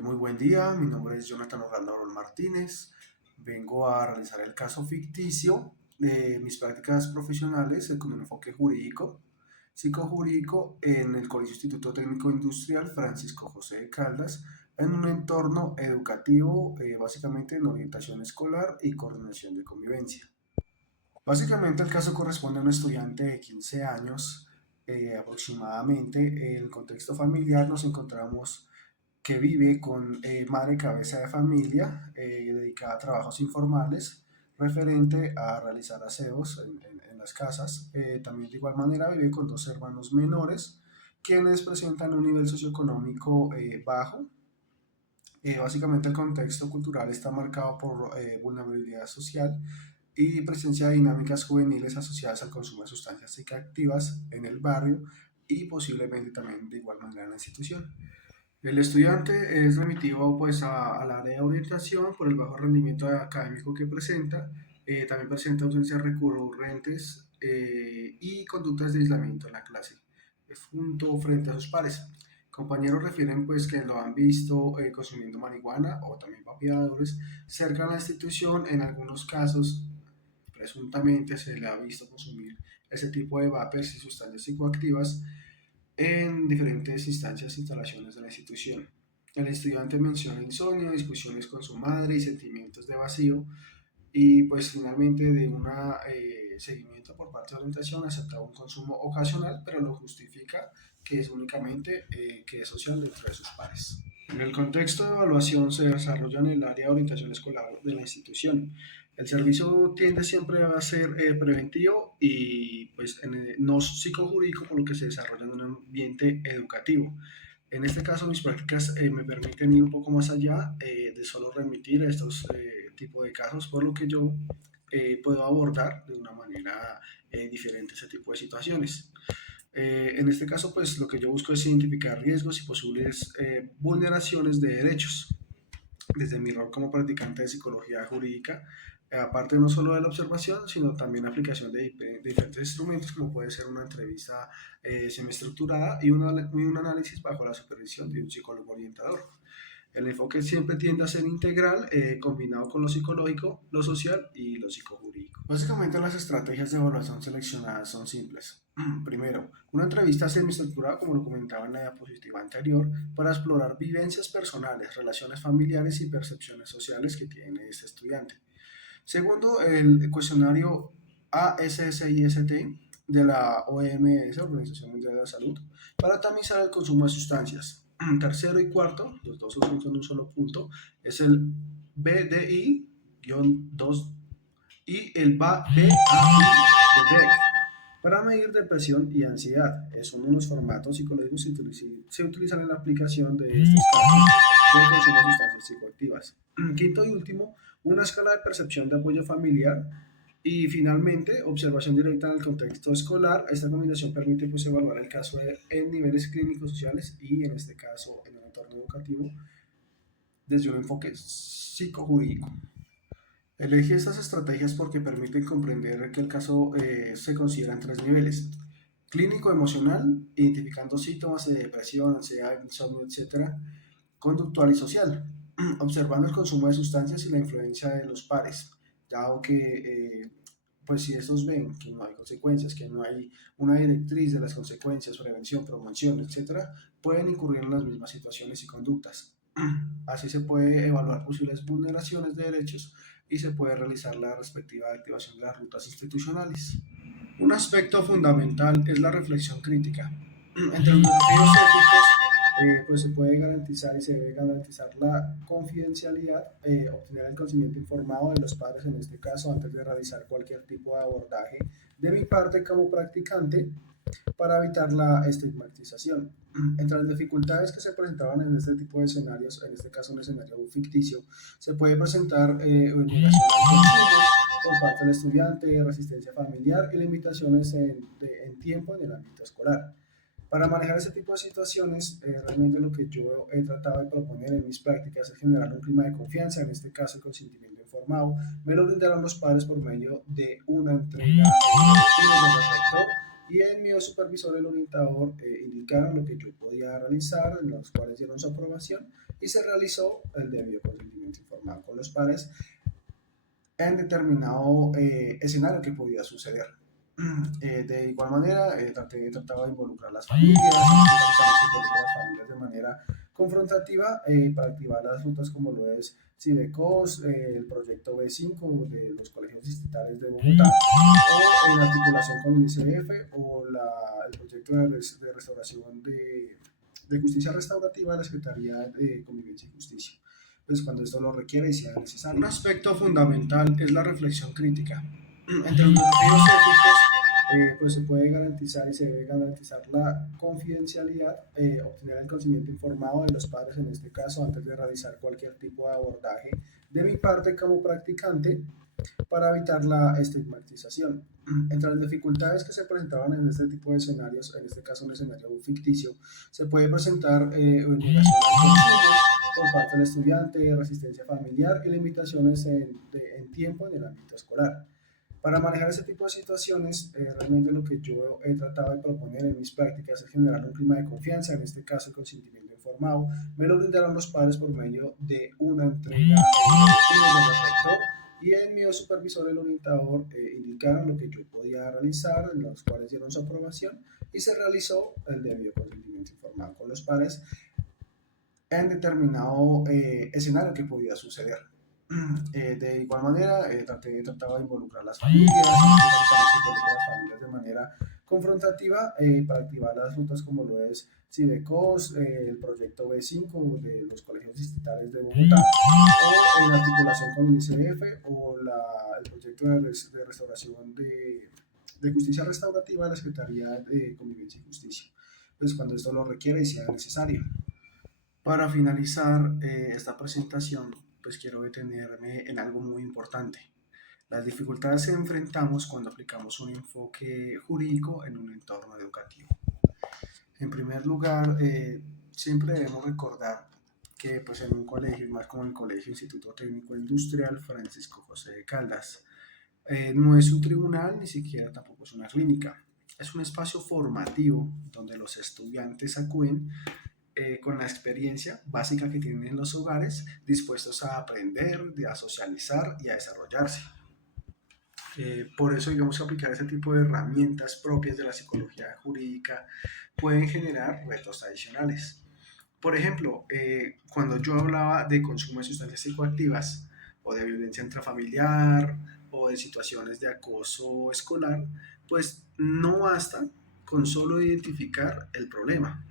Muy buen día, mi nombre es Jonathan Orlando Martínez. Vengo a realizar el caso ficticio de mis prácticas profesionales con un enfoque jurídico, psicojurídico en el Colegio Instituto Técnico Industrial Francisco José de Caldas, en un entorno educativo, básicamente en orientación escolar y coordinación de convivencia. Básicamente el caso corresponde a un estudiante de 15 años aproximadamente. En el contexto familiar nos encontramos que vive con madre cabeza de familia, dedicada a trabajos informales, referente a realizar aseos en las casas. También de igual manera vive con dos hermanos menores, quienes presentan un nivel socioeconómico bajo. Básicamente el contexto cultural está marcado por vulnerabilidad social y presencia de dinámicas juveniles asociadas al consumo de sustancias psicoactivas en el barrio y posiblemente también de igual manera en la institución. El estudiante es remitido pues al área de orientación por el bajo rendimiento académico que presenta. También presenta ausencias recurrentes y conductas de aislamiento en la clase, junto frente a sus pares. Compañeros refieren pues que lo han visto consumiendo marihuana o también vapeadores cerca de la institución. En algunos casos presuntamente se le ha visto consumir ese tipo de vapers y sustancias psicoactivas en diferentes instancias e instalaciones de la institución. El estudiante menciona insomnio, discusiones con su madre y sentimientos de vacío, y pues finalmente de un seguimiento por parte de orientación acepta un consumo ocasional, pero lo justifica que es únicamente que es social dentro de sus pares. En el contexto de evaluación se desarrolla en el área de orientación escolar de la institución. El servicio tiende siempre a ser preventivo y pues no psicojurídico, por lo que se desarrolla en un ambiente educativo. En este caso, mis prácticas me permiten ir un poco más allá de solo remitir a estos tipos de casos, por lo que yo puedo abordar de una manera diferente ese tipo de situaciones. En este caso, pues lo que yo busco es identificar riesgos y posibles vulneraciones de derechos desde mi rol como practicante de psicología jurídica, aparte no solo de la observación, sino también aplicación de diferentes instrumentos, como puede ser una entrevista semiestructurada y un análisis bajo la supervisión de un psicólogo orientador. El enfoque siempre tiende a ser integral, combinado con lo psicológico, lo social y lo psicojurídico. Básicamente las estrategias de evaluación seleccionadas son simples. Primero, una entrevista semiestructurada, como lo comentaba en la diapositiva anterior, para explorar vivencias personales, relaciones familiares y percepciones sociales que tiene este estudiante. Segundo, el cuestionario ASSIST de la OMS, Organización Mundial de la Salud, para tamizar el consumo de sustancias. Tercero y cuarto, los dos juntos en un solo punto, es el BDI-2 y el BADAI de Beck, para medir depresión y ansiedad. Son unos formatos psicológicos que se utilizan en la aplicación de estos casos de consumo de sustancias psicoactivas. Quinto y último, una escala de percepción de apoyo familiar. Y finalmente, observación directa en el contexto escolar. Esta combinación permite pues, evaluar el caso en niveles clínicos sociales y en este caso en el entorno educativo desde un enfoque psicojurídico. Elegí estas estrategias porque permiten comprender que el caso se considera en tres niveles: clínico emocional, identificando síntomas de depresión, ansiedad, insomnio, etc.; conductual y social, observando el consumo de sustancias y la influencia de los pares, dado que pues si estos ven que no hay consecuencias, que no hay una directriz de las consecuencias, prevención, promoción, etc., pueden incurrir en las mismas situaciones y conductas. Así se puede evaluar posibles vulneraciones de derechos y se puede realizar la respectiva activación de las rutas institucionales. Un aspecto fundamental es la reflexión crítica. Entre los desafíos éticos, pues se puede garantizar y se debe garantizar la confidencialidad, obtener el conocimiento informado de los padres en este caso antes de realizar cualquier tipo de abordaje de mi parte como practicante, para evitar la estigmatización. Entre las dificultades que se presentaban en este tipo de escenarios, en este caso un escenario ficticio, se puede presentar obligación al consumo por parte del estudiante, resistencia familiar y limitaciones en tiempo en el ámbito escolar. Para manejar ese tipo de situaciones, realmente lo que yo he tratado de proponer en mis prácticas es generar un clima de confianza, en este caso el consentimiento informado. Me lo brindaron los padres por medio de una entrega de directivos del rector y el mío supervisor y el orientador indicaron lo que yo podía realizar, en los cuales dieron su aprobación y se realizó el debido consentimiento informado con los padres en determinado escenario que podía suceder. De igual manera, trataba de involucrar a las familias, las familias de manera confrontativa para activar las rutas como lo es Cibecos, el proyecto B5 de los colegios distritales de Bogotá, o en articulación con el ICF o el proyecto de restauración de justicia restaurativa de la Secretaría de Convivencia y Justicia, pues cuando esto lo requiere y sea necesario. Un aspecto fundamental es la reflexión crítica. Entre los desafíos éticos, pues se puede garantizar y se debe garantizar la confidencialidad, obtener el conocimiento informado de los padres en este caso antes de realizar cualquier tipo de abordaje de mi parte como practicante para evitar la estigmatización. Entre las dificultades que se presentaban en este tipo de escenarios, en este caso un escenario ficticio, se puede presentar obligación al consumo por parte del estudiante, resistencia familiar y limitaciones en tiempo en el ámbito escolar. Para manejar ese tipo de situaciones, realmente lo que yo he tratado de proponer en mis prácticas es generar un clima de confianza, en este caso el consentimiento informado. Me lo brindaron los padres por medio de una entrega del rector y el mío supervisor, el orientador, indicaron lo que yo podía realizar, en los cuales dieron su aprobación y se realizó el debido consentimiento informado con los padres en determinado escenario que podía suceder. De igual manera, trataba de involucrar a las familias, de manera confrontativa para activar las rutas como lo es Cibecos, el proyecto B5 de los colegios distritales de Bogotá, o en articulación con el ICF o el proyecto de restauración de justicia restaurativa de la Secretaría de Convivencia y Justicia, pues cuando esto lo requiere y sea necesario. Para finalizar esta presentación, pues quiero detenerme en algo muy importante. Las dificultades que enfrentamos cuando aplicamos un enfoque jurídico en un entorno educativo. En primer lugar, siempre debemos recordar que pues, en un colegio, más como en el Colegio Instituto Técnico Industrial Francisco José de Caldas, no es un tribunal, ni siquiera tampoco es una clínica. Es un espacio formativo donde los estudiantes acuden con la experiencia básica que tienen en los hogares, dispuestos a aprender, a socializar y a desarrollarse. Por eso, digamos que aplicar ese tipo de herramientas propias de la psicología jurídica pueden generar retos adicionales. Por ejemplo, cuando yo hablaba de consumo de sustancias psicoactivas o de violencia intrafamiliar o de situaciones de acoso escolar, pues no basta con solo identificar el problema,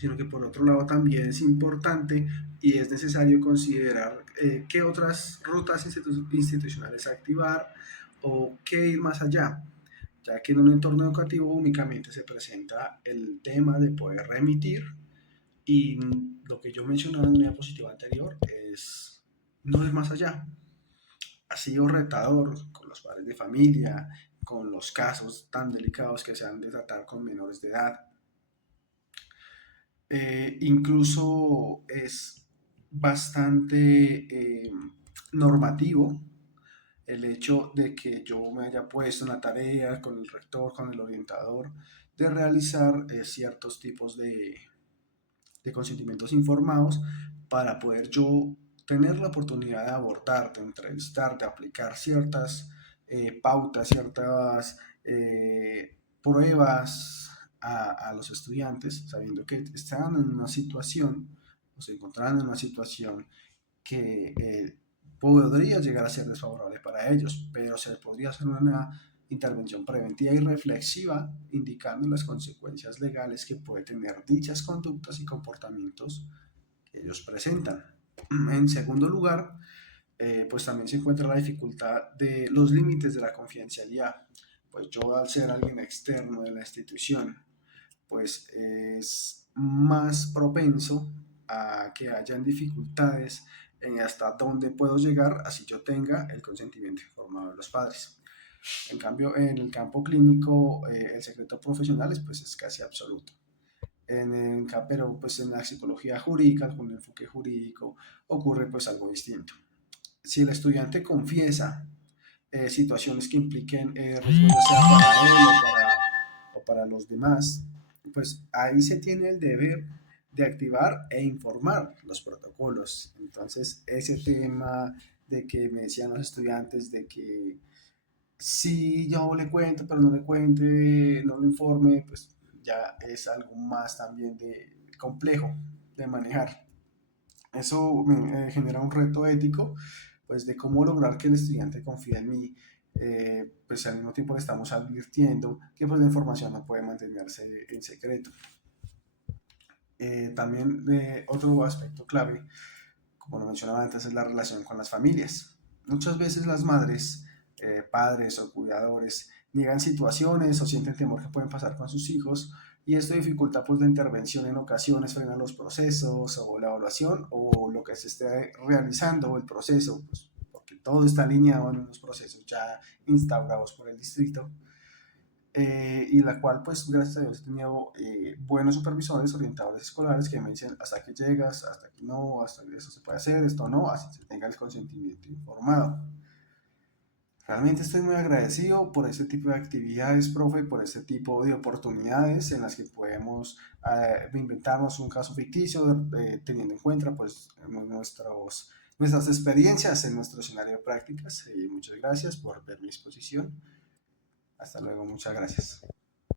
sino que por otro lado también es importante y es necesario considerar qué otras rutas institucionales activar o qué ir más allá, ya que en un entorno educativo únicamente se presenta el tema de poder remitir y lo que yo mencionaba en mi diapositiva anterior es no ir más allá. Ha sido retador con los padres de familia, con los casos tan delicados que se han de tratar con menores de edad. Incluso es bastante normativo el hecho de que yo me haya puesto en la tarea con el rector, con el orientador, de realizar ciertos tipos de consentimientos informados para poder yo tener la oportunidad de abordar, de entrevistar, de aplicar ciertas pautas, ciertas pruebas a los estudiantes, sabiendo que estaban en una situación o se encontraban en una situación que podría llegar a ser desfavorable para ellos, pero se podría hacer una intervención preventiva y reflexiva indicando las consecuencias legales que puede tener dichas conductas y comportamientos que ellos presentan. En segundo lugar, pues también se encuentra la dificultad de los límites de la confidencialidad. Pues yo al ser alguien externo de la institución, pues es más propenso a que hayan dificultades en hasta dónde puedo llegar, así yo tenga el consentimiento informado de los padres. En cambio, en el campo clínico, el secreto profesional pues, es casi absoluto. Pero pues en la psicología jurídica, con el enfoque jurídico, ocurre pues algo distinto. Si el estudiante confiesa situaciones que impliquen riesgos ya sea para él para los demás, pues ahí se tiene el deber de activar e informar los protocolos. Entonces, ese tema de que me decían los estudiantes de que si yo le cuento, pero no le cuente, no lo informe, pues ya es algo más también de complejo de manejar. Eso me genera un reto ético, pues de cómo lograr que el estudiante confíe en mí, pues al mismo tiempo le estamos advirtiendo que pues la información no puede mantenerse en secreto. También otro aspecto clave, como lo mencionaba antes, es la relación con las familias. Muchas veces las madres, padres o cuidadores niegan situaciones o sienten temor que pueden pasar con sus hijos y esto dificulta pues la intervención en ocasiones, frena los procesos o la evaluación o lo que se esté realizando o el proceso, pues, porque todo está alineado en los procesos ya instaurados por el distrito. Y la cual pues gracias a Dios he tenido buenos supervisores, orientadores escolares que me dicen hasta aquí llegas, hasta aquí no, hasta aquí eso se puede hacer, esto no, así se tenga el consentimiento informado. Realmente estoy muy agradecido por este tipo de actividades, profe, por este tipo de oportunidades en las que podemos inventarnos un caso ficticio, teniendo en cuenta pues nuestras experiencias en nuestro escenario de prácticas. Muchas gracias por ver mi exposición. Hasta luego, muchas gracias.